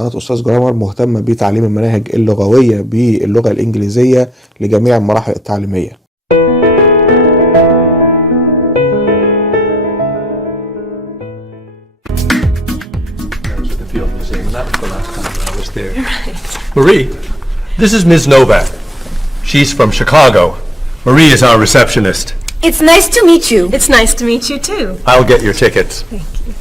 أستاذ جرامر مهتم بتعليم المناهج اللغوية باللغة الإنجليزية لجميع المراحل التعليمية. Marie, this is Ms. Novak. She's from Chicago. Marie is our receptionist. It's nice to meet you. It's nice to meet you too. I'll get your tickets. Thank you.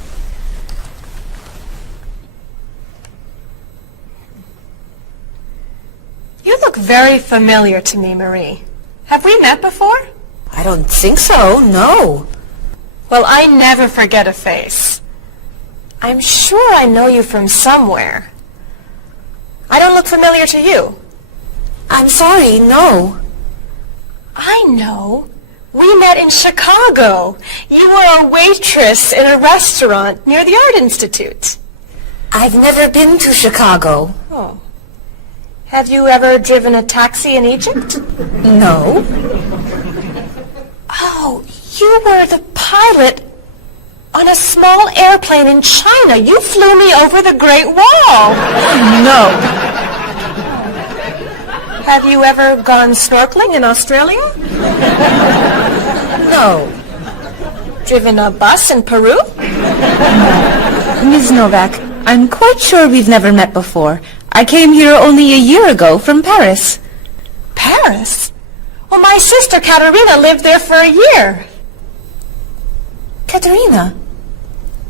You look very familiar to me, Marie. Have we met before? I don't think so, no. Well, I never forget a face. I'm sure I know you from somewhere. I don't look familiar to you. I'm sorry, no. I know. We met in Chicago. You were a waitress in a restaurant near the Art Institute. I've never been to Chicago. Oh. Have you ever driven a taxi in Egypt? No. Oh, you were the pilot on a small airplane in China. You flew me over the Great Wall. No. Have you ever gone snorkeling in Australia? No. Driven a bus in Peru? Ms. Novak, I'm quite sure we've never met before. I came here only a year ago from Paris. Paris? Well, my sister Katerina lived there for a year. Katerina?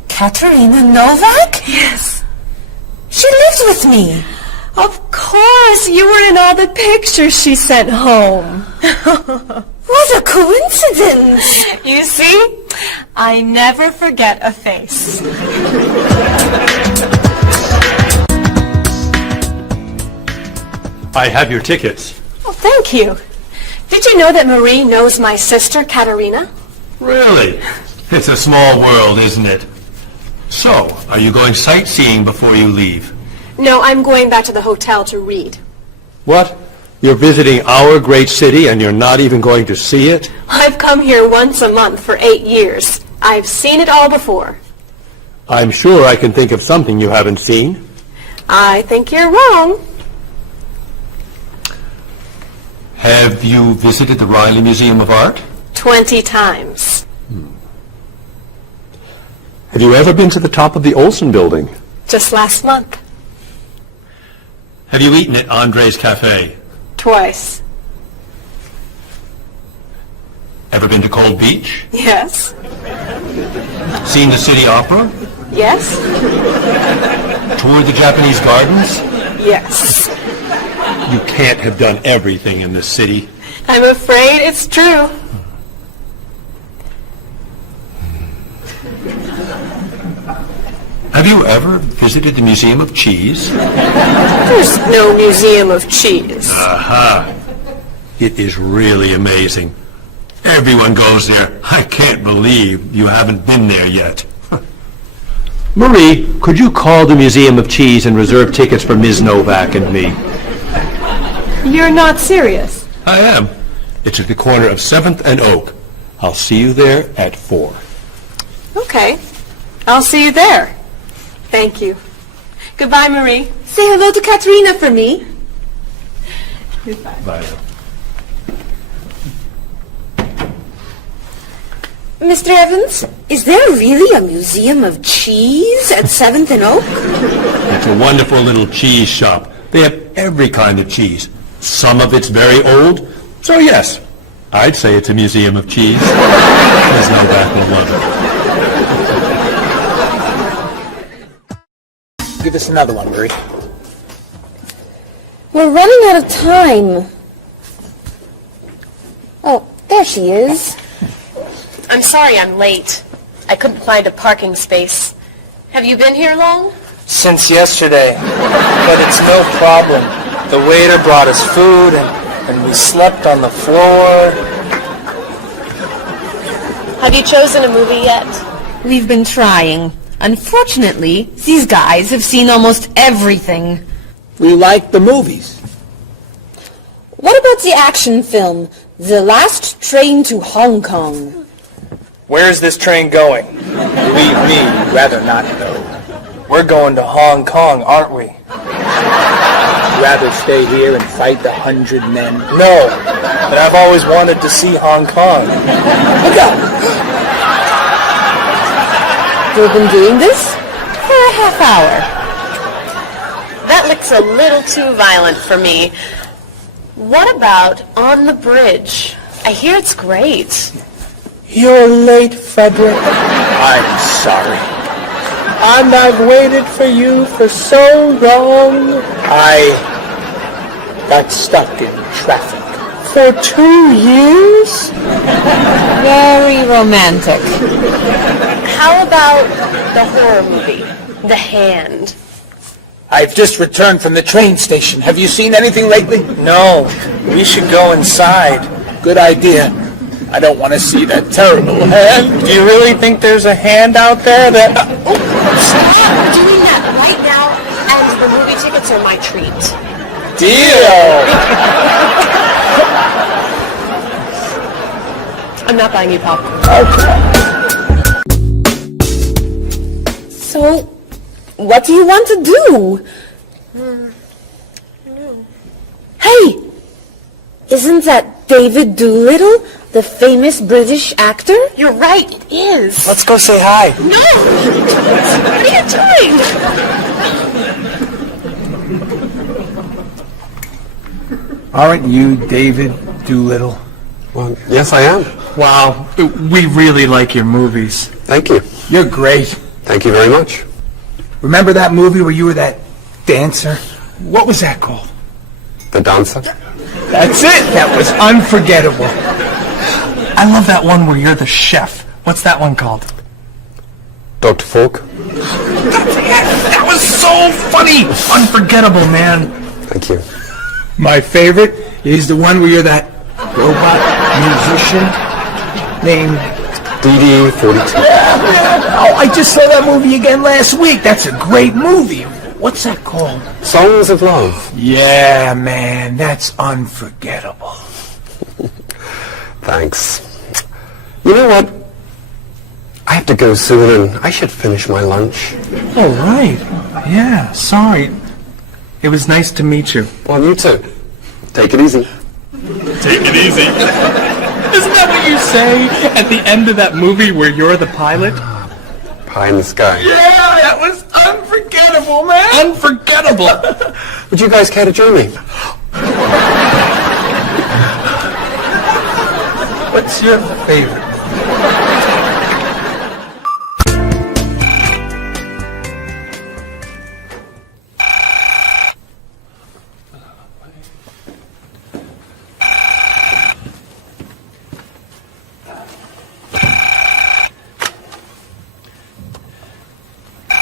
Katerina Novak? Yes. She lived with me. Of course, you were in all the pictures she sent home. What a coincidence. You see, I never forget a face. I have your tickets. Oh, thank you. Did you know that Marie knows my sister Katerina? Really? It's a small world, isn't it? So, are you going sightseeing before you leave? No, I'm going back to the hotel to read. What? You're visiting our great city and you're not even going to see it? I've come here once a month for 8 years. I've seen it all before. I'm sure I can think of something you haven't seen. I think you're wrong. Have you visited the Riley Museum of Art? 20 times. Have you ever been to the top of the Olsen building? Just last month. Have you eaten at Andre's Cafe? Twice. Ever been to Cold Beach? Yes. Seen the City Opera? Yes. Toured the Japanese gardens? Yes. You can't have done everything in this city. I'm afraid it's true. Have you ever visited the Museum of Cheese? There's no museum of cheese. Aha! It is really amazing. Everyone goes there. I can't believe you haven't been there yet. Marie, could you call the Museum of Cheese and reserve tickets for Ms. Novak and me? You're not serious. I am. It's at the corner of 7th and Oak. I'll see you there at 4. Okay. I'll see you there. Thank you. Goodbye, Marie. Say hello to Katerina for me. Goodbye. Bye. Mr. Evans, is there really a museum of cheese at 7th and Oak? It's a wonderful little cheese shop. They have every kind of cheese. Some of it's very old. So yes, I'd say it's a museum of cheese. Ms. Novak will love it. Give us another one, Marie. We're running out of time. Oh, there she is. I'm sorry I'm late. I couldn't find a parking space. Have you been here long? Since yesterday, but it's no problem. The waiter brought us food and we slept on the floor. Have you chosen a movie yet? We've been trying. Unfortunately, these guys have seen almost everything. We like the movies. What about the action film, The Last Train to Hong Kong? Where's this train going? Believe me, rather not know. We're going to Hong Kong, aren't we? Rather stay here and fight the 100 men? No, but I've always wanted to see Hong Kong. Look out! You've been doing this for a half hour. That looks a little too violent for me. What about On the Bridge? I hear it's great. You're late, Frederick. I'm sorry. And I've waited for you for so long. I got stuck in traffic. For 2 years? Very romantic. How about the horror movie, The Hand? I've just returned from the train station. Have you seen anything lately? No, we should go inside. Good idea. I don't want to see that terrible hand. Do you really think there's a hand out there that... Stop doing that right now, and the movie tickets are my treat. Deal! I'm not buying you popcorn. So, what do you want to do? Hey! Isn't that David Doolittle, the famous British actor? You're right, it is. Let's go say hi. No! What are you doing? Aren't you David Doolittle? Well, yes, I am. Wow, we really like your movies. Thank you. You're great. Thank you very much. Remember that movie where you were that dancer? What was that called? The dancer? That's it. That was unforgettable. I love that one where you're the chef. What's that one called? Dr. Falk? That was so funny! Unforgettable, man. Thank you. My favorite is the one where you're that robot musician named... DD-42. Oh, I just saw that movie again last week. That's a great movie. What's that called? Songs of Love. Yeah, man, that's unforgettable. Thanks. You know what? I have to go soon and I should finish my lunch. Oh, right. Yeah, sorry. It was nice to meet you. Well, you too. Take it easy. Take it easy. Isn't that what you say at the end of that movie where you're the pilot? Pie in the sky. Yeah, that was unforgettable, man. Unforgettable. Would you guys care to join me? What's your favorite?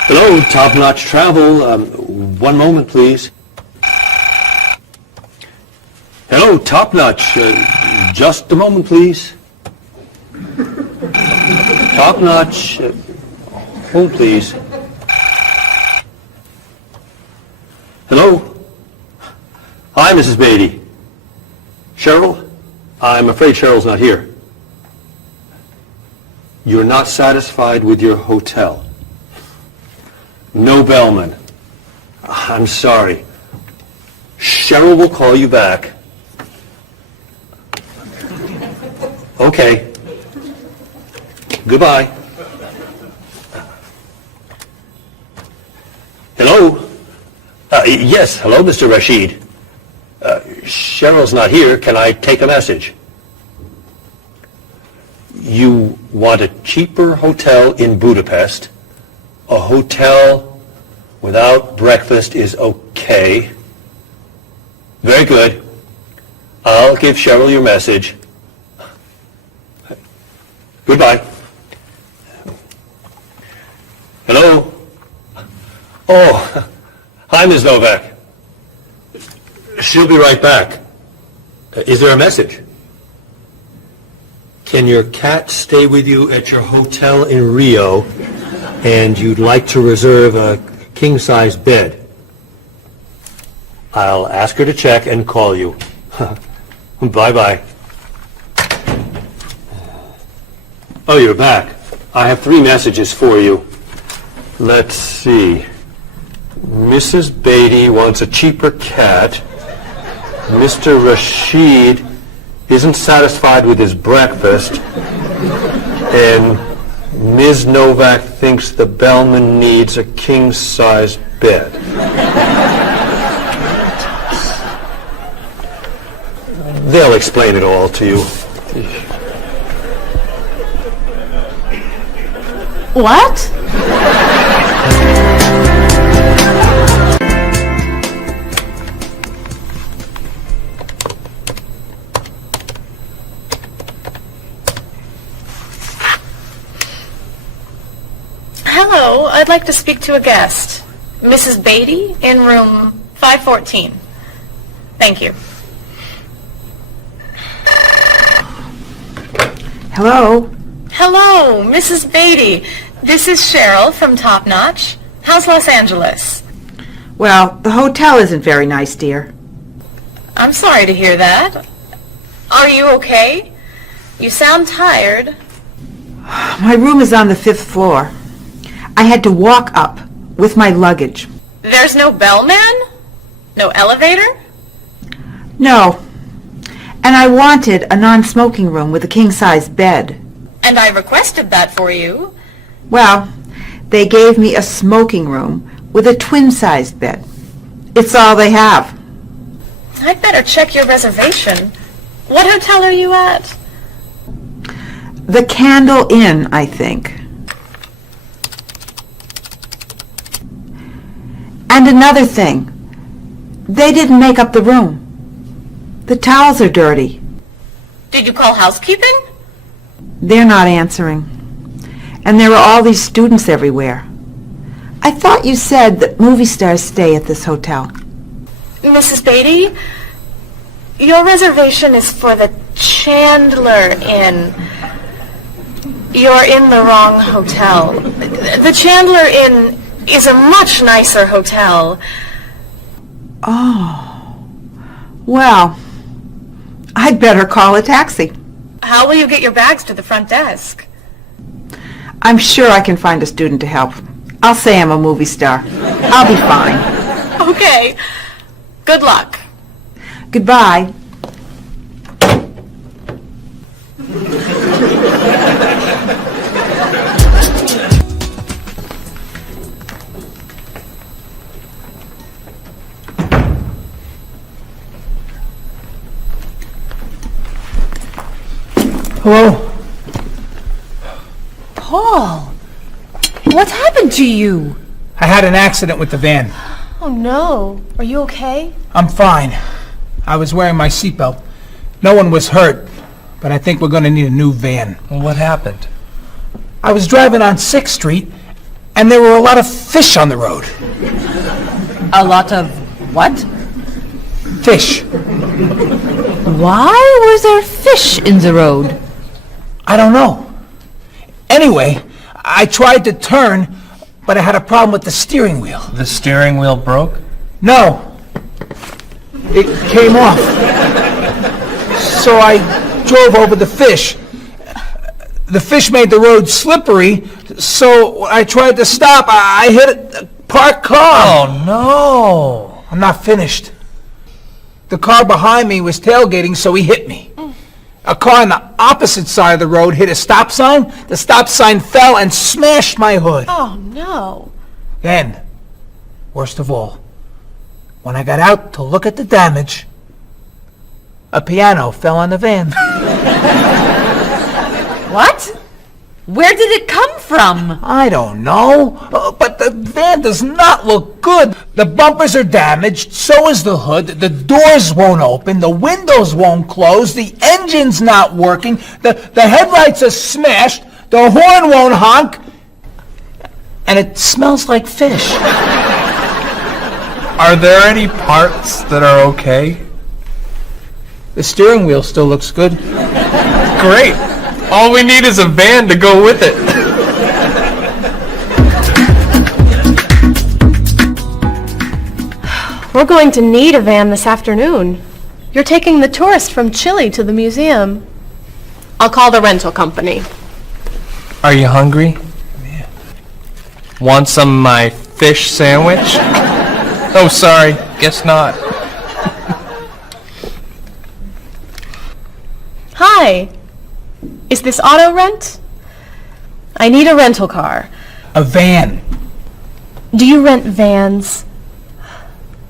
Hello, top-notch travel. One moment, please. Hello, top-notch. Just a moment, please. Top-notch. Hold, please. Hello? Hi, Mrs. Beatty. Cheryl? I'm afraid Cheryl's not here. You're not satisfied with your hotel? No bellman. I'm sorry. Cheryl will call you back. Okay. Goodbye. Hello? Yes, hello, Mr. Rashid. Cheryl's not here. Can I take a message? You want a cheaper hotel in Budapest? A hotel without breakfast is okay. Very good. I'll give Cheryl your message. Goodbye. Hello? Oh, hi, Ms. Novak. She'll be right back. Is there a message? Can your cat stay with you at your hotel in Rio, and you'd like to reserve a king-size bed? I'll ask her to check and call you. Bye-bye. Oh, you're back. I have 3 messages for you. Let's see. Mrs. Beatty wants a cheaper cat. Mr. Rashid isn't satisfied with his breakfast. And Ms. Novak thinks the bellman needs a king-size bed. They'll explain it all to you. What? Hello, I'd like to speak to a guest. Mrs. Beatty in room 514. Thank you. Hello? Hello, Mrs. Beatty. This is Cheryl from Top Notch. How's Los Angeles? Well, the hotel isn't very nice, dear. I'm sorry to hear that. Are you okay? You sound tired. My room is on the 5th floor. I had to walk up with my luggage. There's no bellman? No elevator? No. And I wanted a non-smoking room with a king-size bed. And I requested that for you. Well, they gave me a smoking room with a twin-sized bed. It's all they have. I'd better check your reservation. What hotel are you at? The Candle Inn, I think. And another thing. They didn't make up the room. The towels are dirty. Did you call housekeeping? They're not answering. And there are all these students everywhere. I thought you said that movie stars stay at this hotel. Mrs. Beatty, your reservation is for the Chandler Inn. You're in the wrong hotel. The Chandler Inn is a much nicer hotel. Oh. Well, I'd better call a taxi. How will you get your bags to the front desk? I'm sure I can find a student to help. I'll say I'm a movie star. I'll be fine. Okay. Good luck. Goodbye. Hello? Paul, what happened to you? I had an accident with the van. Oh no. Are you okay? I'm fine. I was wearing my seatbelt. No one was hurt, but I think we're going to need a new van. What happened? I was driving on 6th Street, and there were a lot of fish on the road. A lot of what? Fish. Why was there fish in the road? I don't know. Anyway, I tried to turn, but I had a problem with the steering wheel. The steering wheel broke? No. It came off. So I drove over the fish. The fish made the road slippery, so when I tried to stop, I hit a parked car. Oh no! I'm not finished. The car behind me was tailgating, so he hit me. A car on the opposite side of the road hit a stop sign. The stop sign fell and smashed my hood. Oh no. Then, worst of all, when I got out to look at the damage, a piano fell on the van. What? Where did it come from? I don't know, but the van does not look good. The bumpers are damaged, so is the hood, the doors won't open, the windows won't close, the engine's not working, the headlights are smashed, the horn won't honk, and it smells like fish. Are there any parts that are okay? The steering wheel still looks good. Great! All we need is a van to go with it. We're going to need a van this afternoon. You're taking the tourist from Chile to the museum. I'll call the rental company. Are you hungry? Yeah. Want some of my fish sandwich? Oh, sorry. Guess not. Hi. Is this auto rent? I need a rental car. A van. Do you rent vans?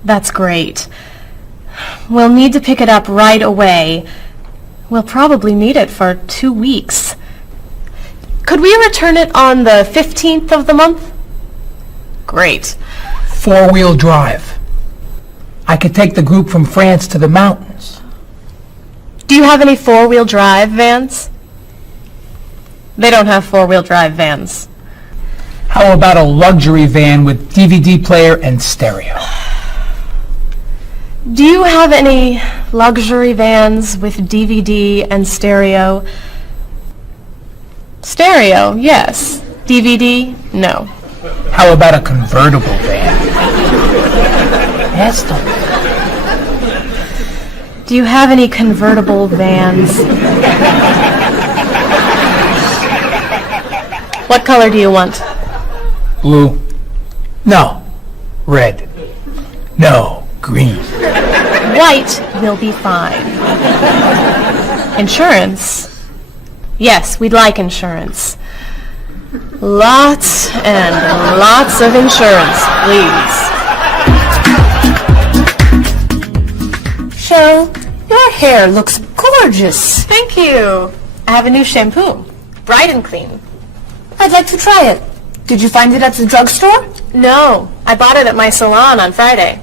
That's great. We'll need to pick it up right away. We'll probably need it for 2 weeks. Could we return it on the 15th of the month? Great. 4-wheel drive. I could take the group from France to the mountains. Do you have any 4-wheel drive vans? They don't have 4-wheel drive vans. How about a luxury van with DVD player and stereo? Do you have any luxury vans with DVD and stereo? Stereo, yes. DVD, no. How about a convertible van? Yes, Do you have any convertible vans? What color do you want? blue. No, red. No, green. White will be fine. Insurance? Yes, we'd like insurance. Lots and lots of insurance, please. Cheryl, your hair looks gorgeous. Thank you. I have a new shampoo. Bright and clean. I'd like to try it. Did you find it at the drugstore? No, I bought it at my salon on Friday.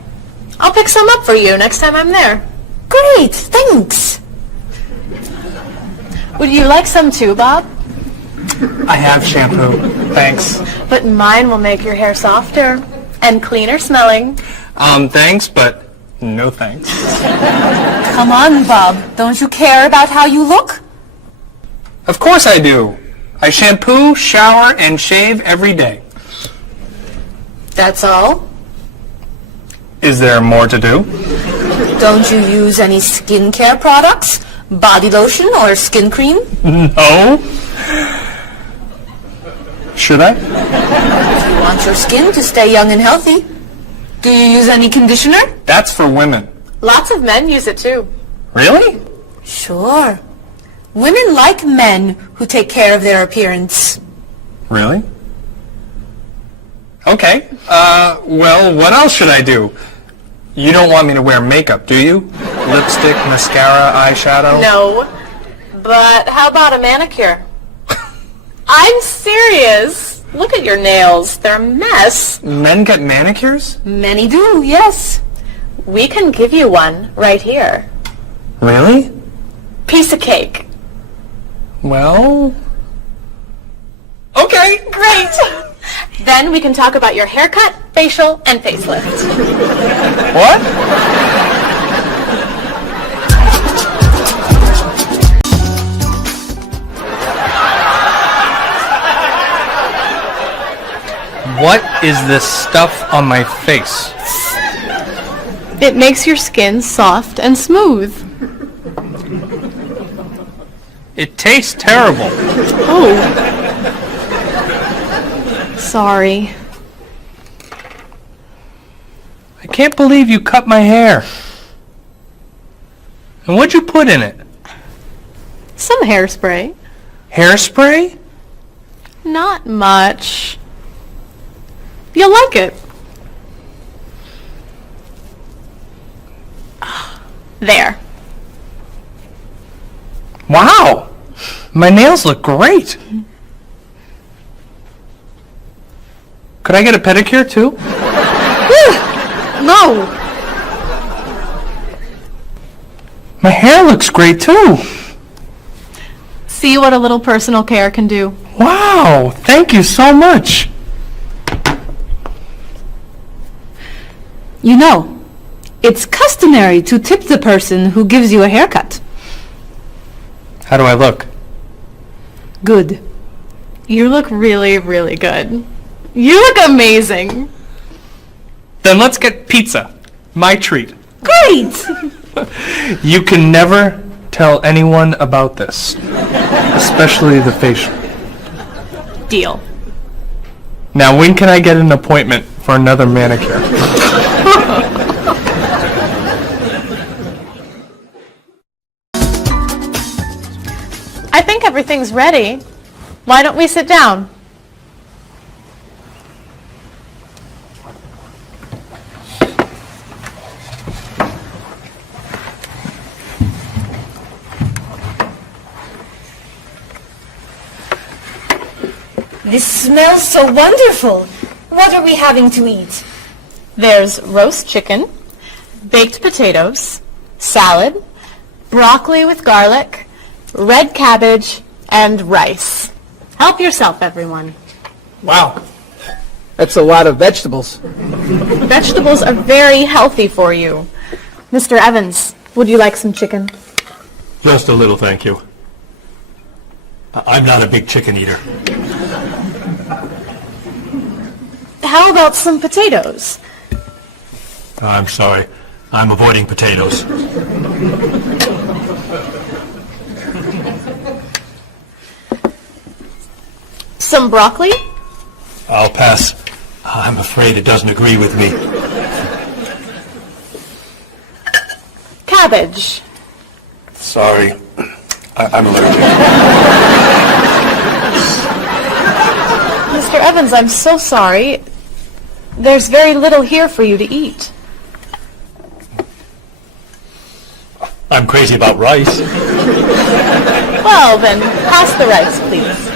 I'll pick some up for you next time I'm there. Great, thanks. Would you like some too, Bob? I have shampoo. Thanks. But mine will make your hair softer and cleaner smelling. Thanks, but no thanks. Come on, Bob. Don't you care about how you look? Of course I do. I shampoo, shower, and shave every day. That's all? Is there more to do? Don't you use any skincare products? Body lotion or skin cream? No. Should I? If you want your skin to stay young and healthy. Do you use any conditioner? That's for women. Lots of men use it too. Really? Sure. Women like men who take care of their appearance. Really? Okay. Well, what else should I do? You don't want me to wear makeup, do you? Lipstick, mascara, eyeshadow? No, but how about a manicure? I'm serious. Look at your nails. They're a mess. Men get manicures? Many do, yes. We can give you one right here. Really? Piece of cake. Well... Okay. Great. Then we can talk about your haircut, facial, and facelift. What? What is this stuff on my face? It makes your skin soft and smooth. It tastes terrible. Oh. Sorry. I can't believe you cut my hair. And what'd you put in it? Some hairspray. Hairspray? Not much. You'll like it. There. Wow! My nails look great. Could I get a pedicure too? No. My hair looks great too. See what a little personal care can do. Wow! Thank you so much. You know, it's customary to tip the person who gives you a haircut. How do I look? Good. You look really, really good. You look amazing. Then let's get pizza. My treat. Great! You can never tell anyone about this. Especially the facial. Deal. Now when can I get an appointment for another manicure? everything's ready. Why don't we sit down? This smells so wonderful. What are we having to eat? There's roast chicken, baked potatoes, salad, broccoli with garlic, red cabbage, and rice. Help yourself, everyone. Wow. That's a lot of vegetables. Vegetables are very healthy for you. Mr. Evans, would you like some chicken? Just a little, thank you. I'm not a big chicken eater. How about some potatoes? I'm sorry. I'm avoiding potatoes. Some broccoli? I'll pass. I'm afraid it doesn't agree with me. Cabbage? Sorry. I'm allergic. Mr. Evans, I'm so sorry. There's very little here for you to eat. I'm crazy about rice. Well, then, pass the rice, please.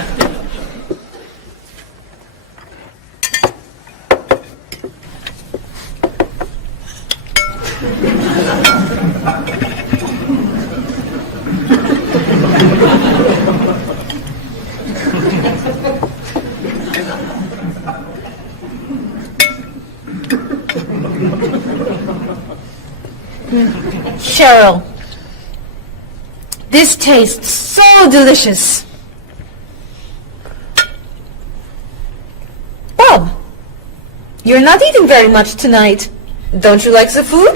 Cheryl, this tastes so delicious. Bob, you're not eating very much tonight. Don't you like the food?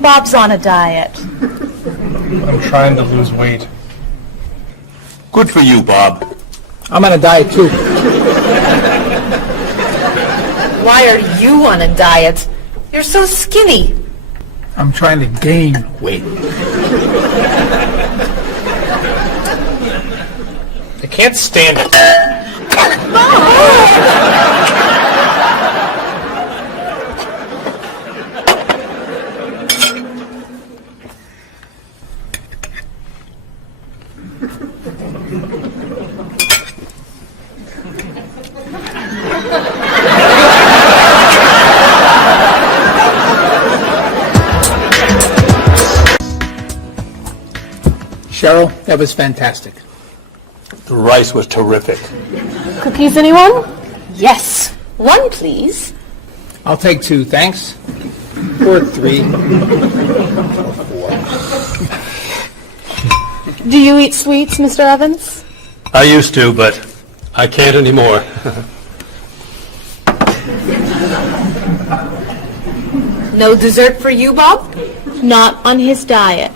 Bob's on a diet. I'm trying to lose weight. Good for you, Bob. I'm on a diet too. Why are you on a diet? You're so skinny. I'm trying to gain weight. I can't stand it. Cheryl, that was fantastic. The rice was terrific. Cookies, anyone? Yes. One, please. I'll take 2, thanks. Or 3. Do you eat sweets, Mr. Evans? I used to, but I can't anymore. No dessert for you, Bob? Not on his diet.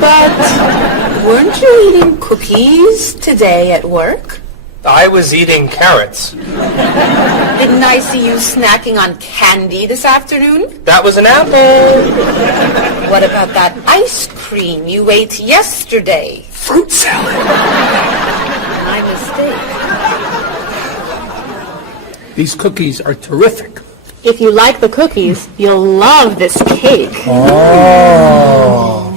But weren't you eating cookies today at work? I was eating carrots. Didn't I see you snacking on candy this afternoon? That was an apple. What about that ice cream you ate yesterday? Fruit salad. My mistake. These cookies are terrific. If you like the cookies, you'll love this cake. Oh.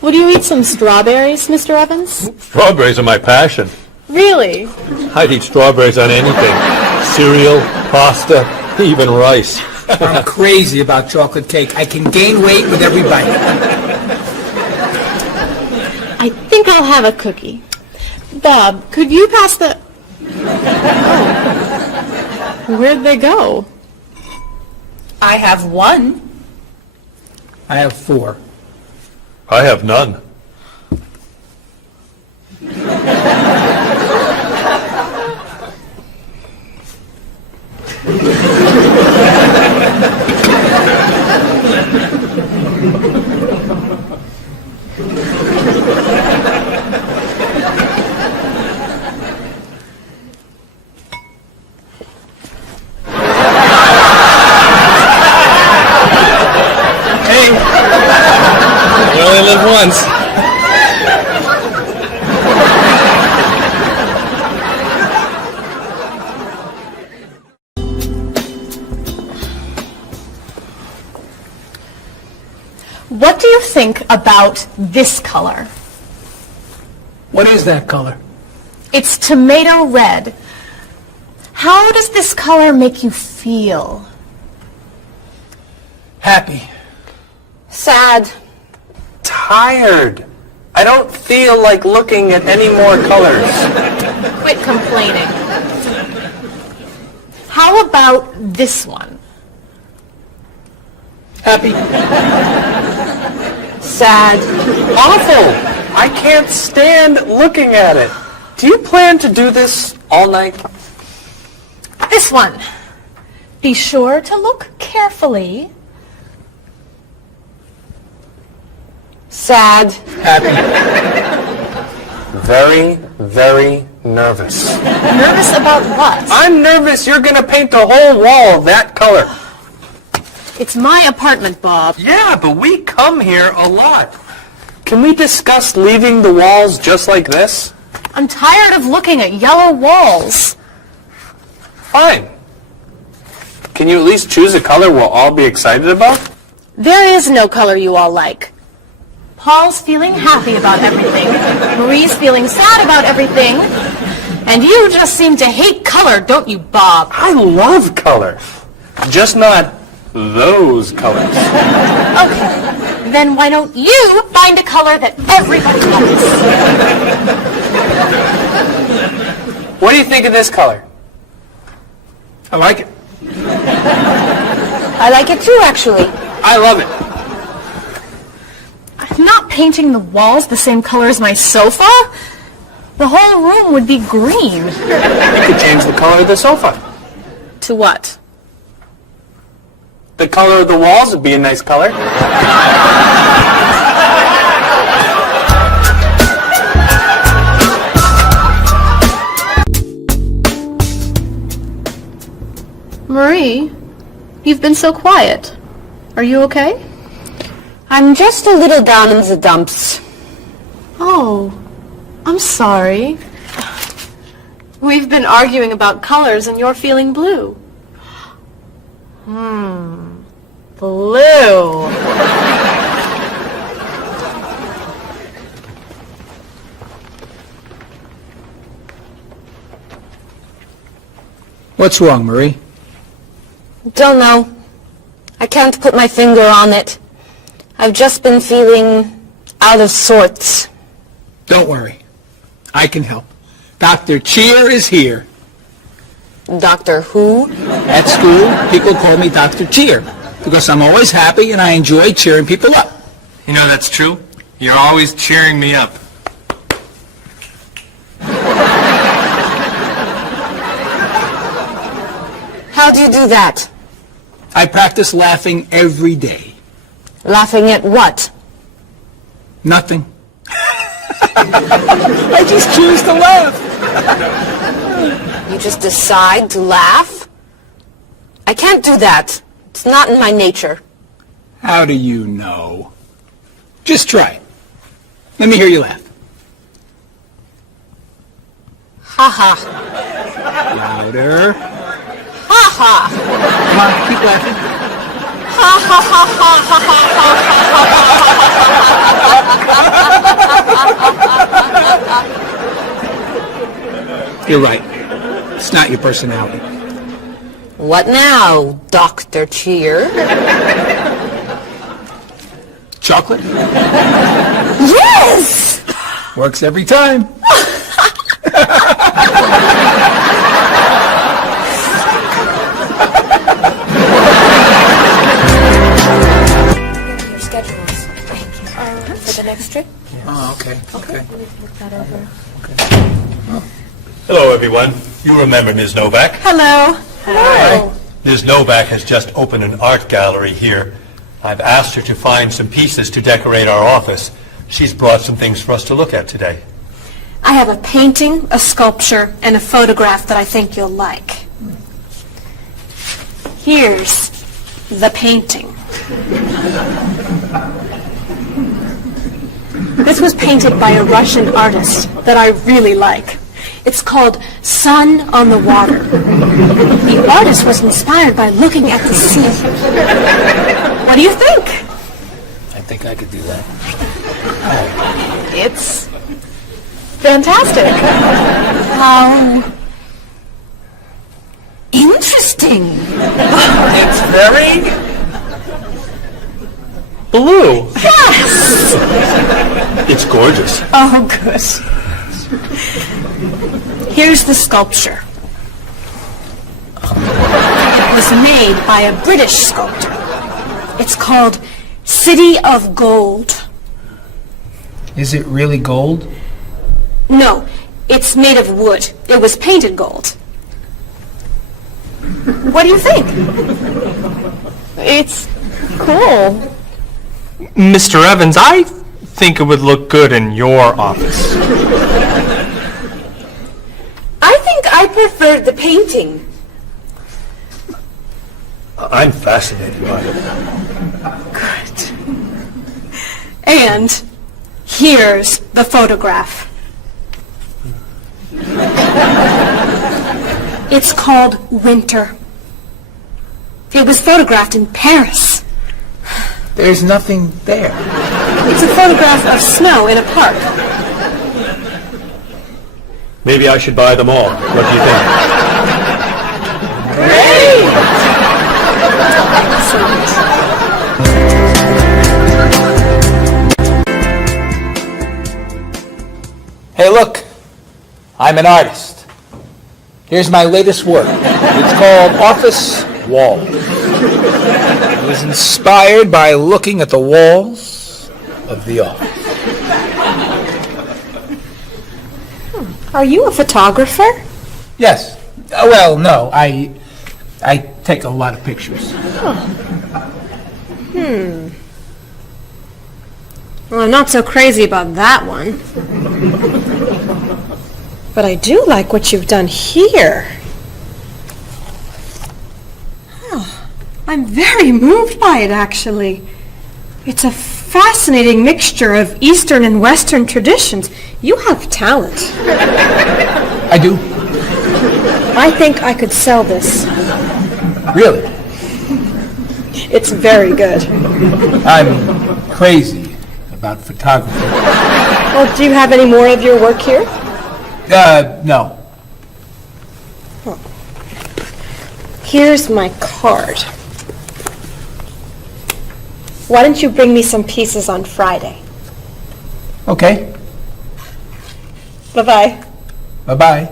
Would you eat some strawberries, Mr. Evans? Strawberries are my passion. Really? I'd eat strawberries on anything. Cereal, pasta, even rice. I'm crazy about chocolate cake. I can gain weight with every bite. I think I'll have a cookie. Bob, could you pass the... Oh. Where'd they go? I have one. I have 4. I have none. Hey, What do you think about this color? What is that color? It's tomato red. How does this color make you feel? Happy. Sad. Tired. I don't feel like looking at any more colors. Quit complaining. How about this one? Happy. Sad. Awful. I can't stand looking at it. Do you plan to do this all night? This one. Be sure to look carefully. Sad. Happy. Very, very nervous. Nervous about what? I'm nervous you're gonna paint the whole wall that color. It's my apartment, Bob. Yeah, but we come here a lot. Can we discuss leaving the walls just like this? I'm tired of looking at yellow walls. Fine. Can you at least choose a color we'll all be excited about? There is no color you all like. Paul's feeling happy about everything. Marie's feeling sad about everything. And you just seem to hate color, don't you, Bob? I love color. Just not those colors. Okay, then why don't you find a color that everybody likes? What do you think of this color? I like it. I like it too, actually. I love it. I'm not painting the walls the same color as my sofa. The whole room would be green. You could change the color of the sofa. To what? The color of the walls would be a nice color. Marie, you've been so quiet. Are you okay? I'm just a little down in the dumps. Oh, I'm sorry. We've been arguing about colors and you're feeling blue. Blue. What's wrong, Marie? Don't know. I can't put my finger on it. I've just been feeling out of sorts. Don't worry. I can help. Dr. Cheer is here. Doctor who? At school, people call me Dr. Cheer because I'm always happy and I enjoy cheering people up. You know that's true. You're always cheering me up. How do you do that? I practice laughing every day. Laughing at what? Nothing. I just choose to laugh. You just decide to laugh? I can't do that. It's not in my nature. How do you know? Just try. Let me hear you laugh. Ha ha. Louder. Ha ha. Come on, keep laughing. Ha ha ha ha ha ha. You're right. It's not your personality. What now, Dr. Cheer? Chocolate? Yes! Works every time. Your schedules. For the next trip? Oh, okay. Okay. Look that over. Hello, everyone. You remember Ms. Novak? Hello. Hello. Ms. Novak has just opened an art gallery here. I've asked her to find some pieces to decorate our office. She's brought some things for us to look at today. I have a painting, a sculpture, and a photograph that I think you'll like. Here's the painting. This was painted by a Russian artist that I really like. It's called Sun on the Water. The artist was inspired by looking at the sea. What do you think? I think I could do that. It's fantastic. How interesting. It's very blue. Yes. It's gorgeous. Oh, good. Here's the sculpture. It was made by a British sculptor. It's called City of Gold. Is it really gold? No, it's made of wood. It was painted gold. What do you think? It's cool. Mr. Evans, I think it would look good in your office. I think I preferred the painting. I'm fascinated by it. Good. And here's the photograph. It's called Winter. It was photographed in Paris. There's nothing there. It's a photograph of snow in a park. Maybe I should buy them all. What do you think? Hey, look. I'm an artist. Here's my latest work. It's called Office Wall. It was inspired by looking at the walls of the office. Are you a photographer? Yes. Well, no. I take a lot of pictures. Well, I'm not so crazy about that one. But I do like what you've done here. Oh, I'm very moved by it, actually. It's a fascinating mixture of Eastern and Western traditions. You have talent. I do. I think I could sell this. Really? It's very good. I'm crazy about photography. Well, do you have any more of your work here? No. Here's my card. Why don't you bring me some pieces on Friday? Okay. Bye-bye. Bye-bye.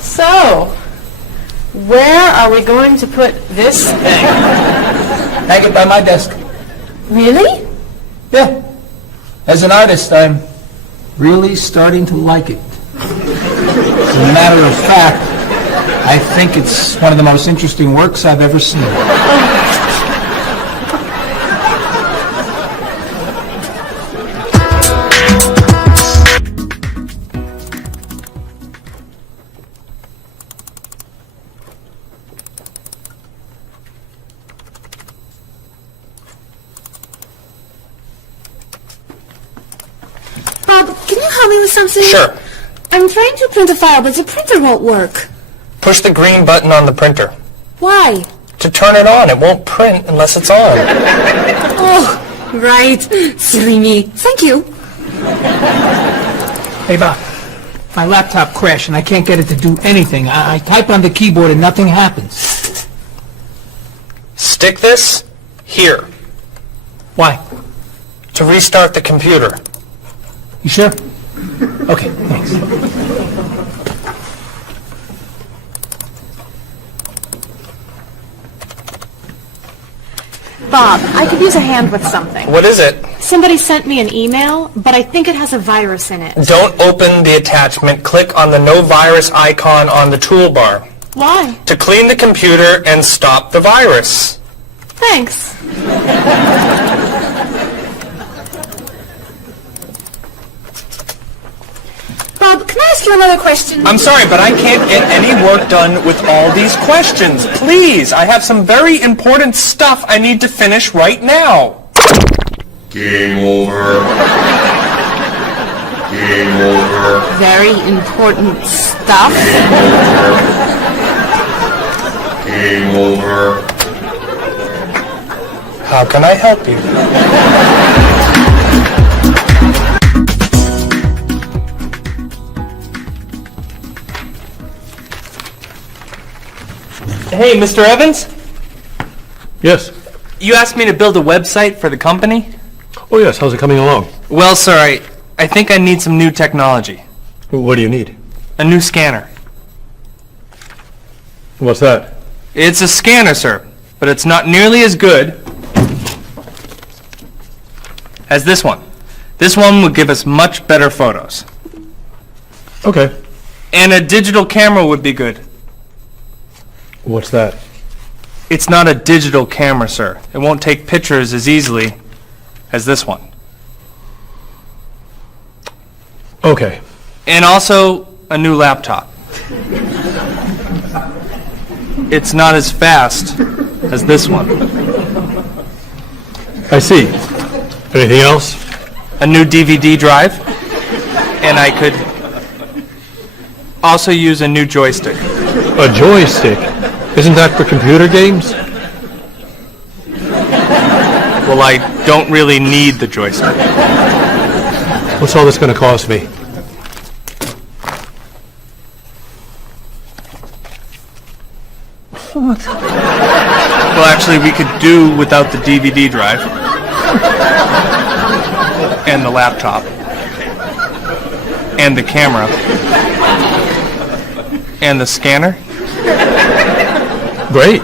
So, where are we going to put this thing? Hang it by my desk. Really? Yeah. As an artist, I'm really starting to like it. As a matter of fact, I think it's one of the most interesting works I've ever seen. Bob, can you help me with something? Sure. I'm trying to print a file, but the printer won't work. Push the green button on the printer. Why? To turn it on, it won't print unless it's on. Oh, right. Silly me. Thank you. Hey, Bob. My laptop crashed and I can't get it to do anything. I type on the keyboard and nothing happens. Stick this here Why? to restart the computer. You sure? Okay, thanks. Bob, I could use a hand with something. What is it? Somebody sent me an email, but I think it has a virus in it. Don't open the attachment. Click on the no virus icon on the toolbar Why? to clean the computer and stop the virus. Thanks. Bob, can I ask you another question? I'm sorry, but I can't get any work done with all these questions. Please, I have some very important stuff I need to finish right now. Game over. Very important stuff. Game over. How can I help you? Hey, Mr. Evans? Yes. You asked me to build a website for the company? Oh, yes. How's it coming along? Well, sir, I think I need some new technology. What do you need? A new scanner. What's that? It's a scanner, sir, but it's not nearly as good as this one. This one would give us much better photos. Okay. And a digital camera would be good. What's that? It's not a digital camera, sir. It won't take pictures as easily as this one. Okay. And also a new laptop. It's not as fast as this one. I see. Anything else? A new DVD drive. And I could also use a new joystick. A joystick? Isn't that for computer games? Well, I don't really need the joystick. What's all this going to cost me? Well, actually, we could do without the DVD drive. And the laptop. And the camera. And the scanner. Great.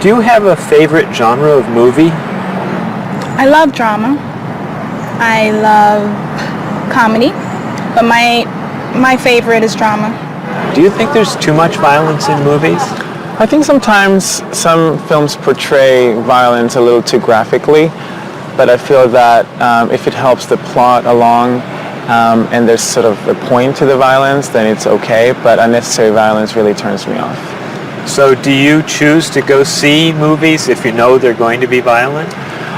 Do you have a favorite genre of movie? I love drama. I love comedy, but my favorite is drama. Do you think there's too much violence in movies? I think sometimes some films portray violence a little too graphically, but I feel that if it helps the plot along and there's sort of a point to the violence, then it's okay, but unnecessary violence really turns me off. So do you choose to go see movies if you know they're going to be violent?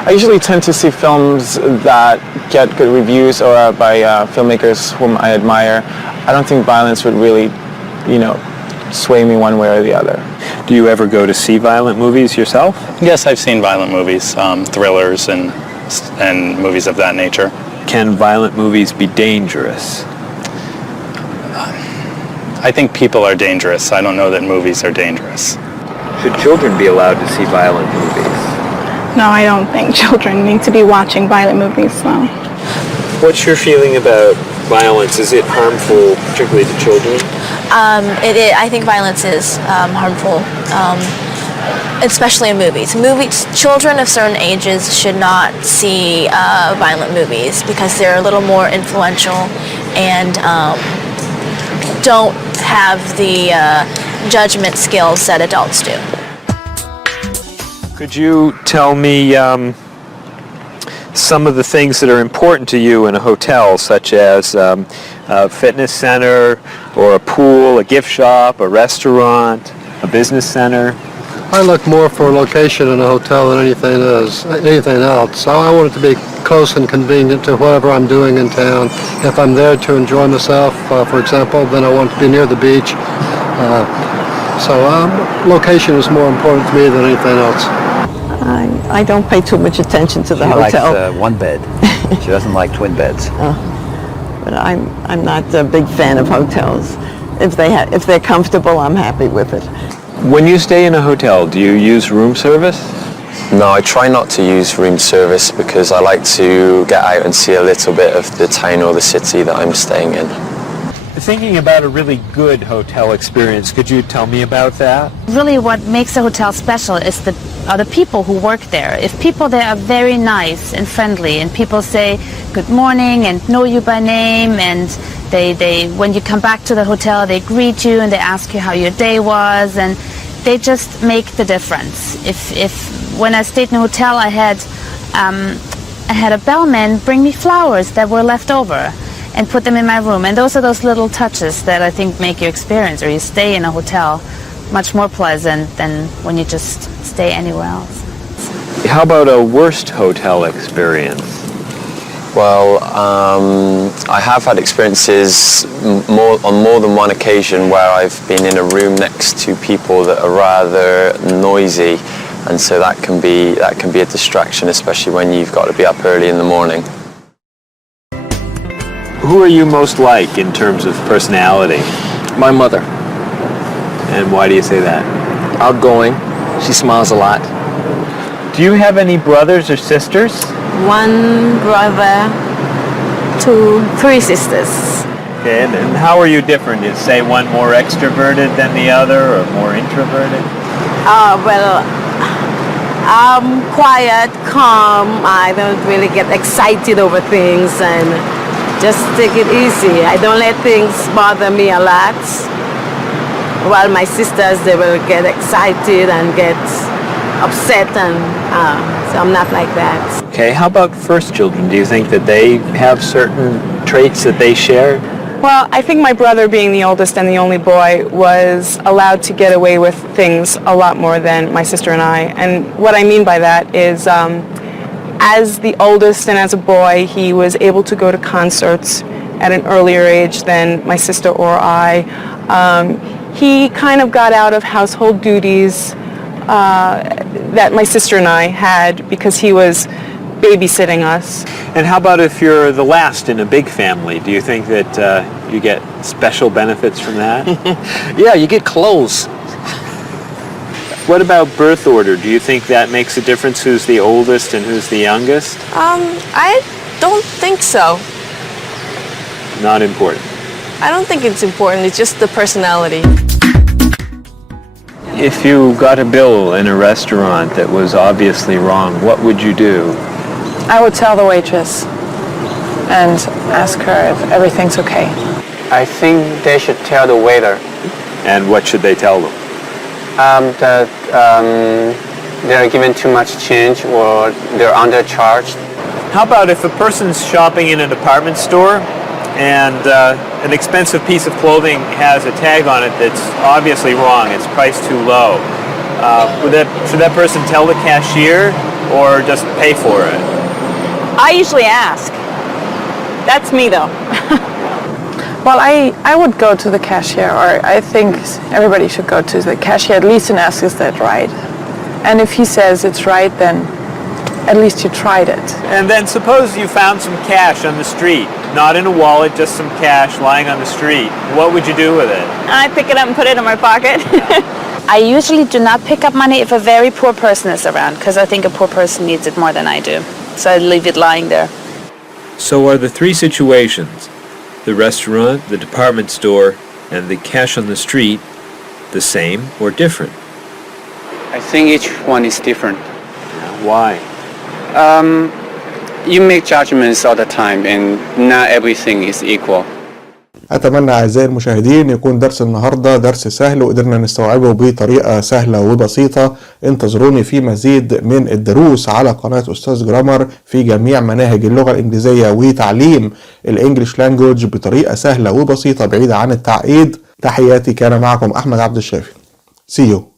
I usually tend to see films that get good reviews or by filmmakers whom I admire. I don't think violence would really, sway me one way or the other. Do you ever go to see violent movies yourself? Yes, I've seen violent movies, thrillers and movies of that nature. Can violent movies be dangerous? I think people are dangerous. I don't know that movies are dangerous. Should children be allowed to see violent movies? No, I don't think children need to be watching violent movies, no. What's your feeling about violence? Is it harmful, particularly to children? I think violence is harmful, especially in movies. Children of certain ages should not see violent movies because they're a little more influential and don't have the judgment skills that adults do. Could you tell me some of the things that are important to you in a hotel, such as a fitness center, or a pool, a gift shop, a restaurant, a business center? I look more for a location in a hotel than anything else. I want it to be close and convenient to whatever I'm doing in town. If I'm there to enjoy myself, for example, then I want to be near the beach. Location is more important to me than anything else. I don't pay too much attention to the hotel. She likes one bed. She doesn't like twin beds. But I'm not a big fan of hotels. If they're comfortable, I'm happy with it. When you stay in a hotel, do you use room service? No, I try not to use room service because I like to get out and see a little bit of the town or the city that I'm staying in. Thinking about a really good hotel experience, could you tell me about that? Really what makes a hotel special is are the people who work there. If people there are very nice and friendly and people say good morning and know you by name, and they when you come back to the hotel they greet you and they ask you how your day was, and they just make the difference. If when I stayed in a hotel, I had a bellman bring me flowers that were left over and put them in my room. And those are those little touches that I think make your experience, or you stay in a hotel, much more pleasant than when you just stay anywhere else. How about a worst hotel experience? Well, I have had experiences on more than one occasion where I've been in a room next to people that are rather noisy, and so that can be a distraction, especially when you've got to be up early in the morning. Who are you most like in terms of personality? My mother. And why do you say that? Outgoing. She smiles a lot. Do you have any brothers or sisters? One brother, three sisters. Okay, and how are you different? Is, say, one more extroverted than the other, or more introverted? Well, I'm quiet, calm. I don't really get excited over things and just take it easy. I don't let things bother me a lot. While my sisters, they will get excited and get upset, and so I'm not like that. Okay, how about first children? Do you think that they have certain traits that they share? Well, I think my brother, being the oldest and the only boy, was allowed to get away with things a lot more than my sister and I. And what I mean by that is, as the oldest and as a boy, he was able to go to concerts at an earlier age than my sister or I. He kind of got out of household duties that my sister and I had because he was babysitting us. And how about if you're the last in a big family? Do you think that you get special benefits from that? Yeah, you get clothes. What about birth order? Do you think that makes a difference, who's the oldest and who's the youngest? I don't think so. Not important. I don't think it's important. It's just the personality. If you got a bill in a restaurant that was obviously wrong, what would you do? I would tell the waitress and ask her if everything's okay. I think they should tell the waiter. And what should they tell them? That they're given too much change or they're undercharged. How about if a person's shopping in a department store and an expensive piece of clothing has a tag on it that's obviously wrong, it's priced too low? Should that person tell the cashier or just pay for it? I usually ask. That's me though. Well, I would go to the cashier, or I think everybody should go to the cashier at least and ask, is that right? And if he says it's right, then at least you tried it. And then suppose you found some cash on the street, not in a wallet, just some cash lying on the street. What would you do with it? I pick it up and put it in my pocket. I usually do not pick up money if a very poor person is around, because I think a poor person needs it more than I do. So I leave it lying there. So are the three situations, the restaurant, the department store, and the cash on the street, the same or different? I think each one is different. Why? You make judgments all the time and not everything is equal. أتمنى أعزائي المشاهدين يكون درس النهاردة درس سهل وقدرنا نستوعبه بطريقة سهلة وبسيطة. انتظروني في مزيد من الدروس على قناة أستاذ جرامر في جميع مناهج اللغة الإنجليزية وتعليم الانجليش لانجوج بطريقة سهلة وبسيطة بعيدة عن التعقيد. تحياتي، كان معكم أحمد عبد الشافي. See you.